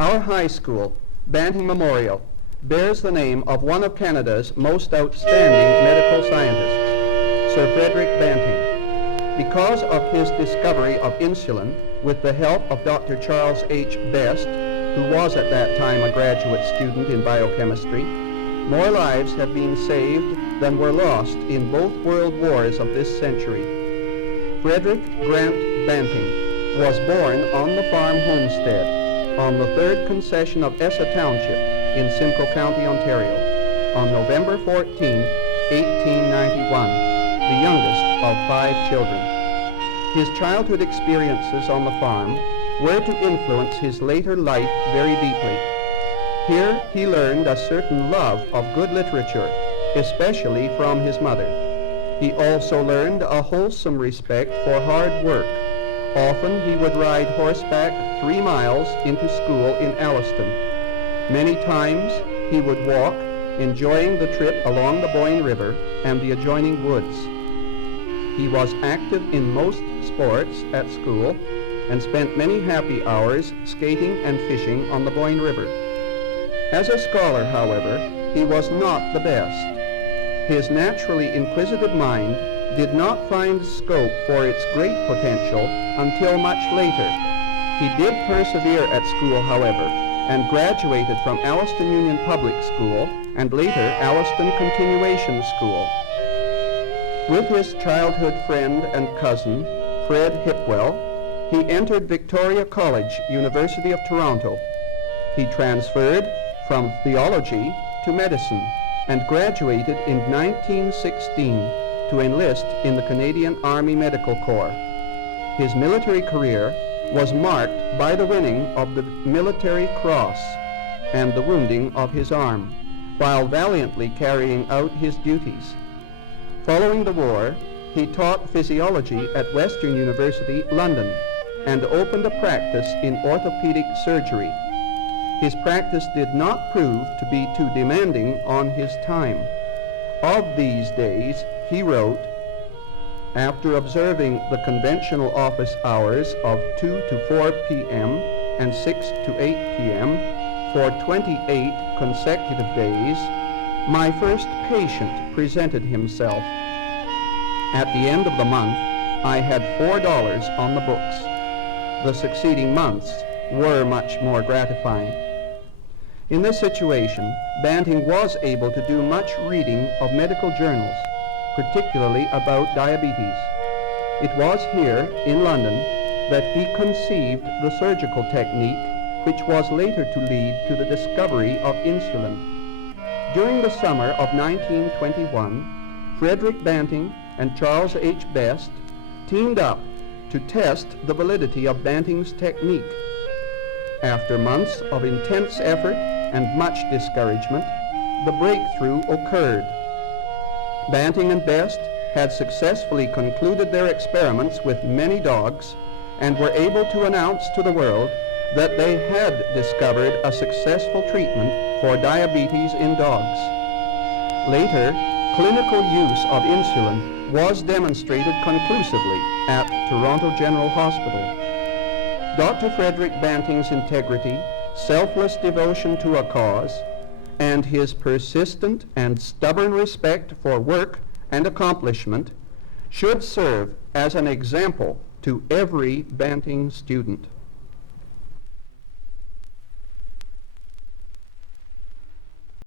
Our high school, Banting Memorial, bears the name of one of Canada's most outstanding medical scientists, Sir Frederick Banting. Because of his discovery of insulin, with the help of Dr. Charles H. Best, who was at that time a graduate student in biochemistry, more lives have been saved than were lost in both world wars of this century. Frederick Grant Banting was born on the farm homestead on the 3rd concession of Essa Township in Simcoe County, Ontario, on November 14, 1891, the youngest of 5 children. His childhood experiences on the farm were to influence his later life very deeply. Here he learned a certain love of good literature, especially from his mother. He also learned a wholesome respect for hard work. Often he would ride horseback 3 miles into school in Alliston. Many times he would walk, enjoying the trip along the Boyne River and the adjoining woods. He was active in most sports at school and spent many happy hours skating and fishing on the Boyne River. As a scholar, however, he was not the best. His naturally inquisitive mind did not find scope for its great potential until much later. He did persevere at school, however, and graduated from Alliston Union Public School and later Alliston Continuation School. With his childhood friend and cousin, Fred Hipwell, he entered Victoria College, University of Toronto. He transferred from theology to medicine and graduated in 1916 to enlist in the Canadian Army Medical Corps. His military career was marked by the winning of the Military Cross and the wounding of his arm, while valiantly carrying out his duties. Following the war, he taught physiology at Western University, London, and opened a practice in orthopedic surgery. His practice did not prove to be too demanding on his time. Of these days, he wrote, after observing the conventional office hours of 2 to 4 p.m. and 6 to 8 p.m. for 28 consecutive days, my first patient presented himself. At the end of the month, I had $4 on the books. The succeeding months were much more gratifying. In this situation, Banting was able to do much reading of medical journals, particularly about diabetes. It was here in London that he conceived the surgical technique which was later to lead to the discovery of insulin. During the summer of 1921, Frederick Banting and Charles H. Best teamed up to test the validity of Banting's technique. After months of intense effort and much discouragement, the breakthrough occurred. Banting and Best had successfully concluded their experiments with many dogs and were able to announce to the world that they had discovered a successful treatment for diabetes in dogs. Later, clinical use of insulin was demonstrated conclusively at Toronto General Hospital. Dr. Frederick Banting's integrity, selfless devotion to a cause, and his persistent and stubborn respect for work and accomplishment should serve as an example to every Banting student.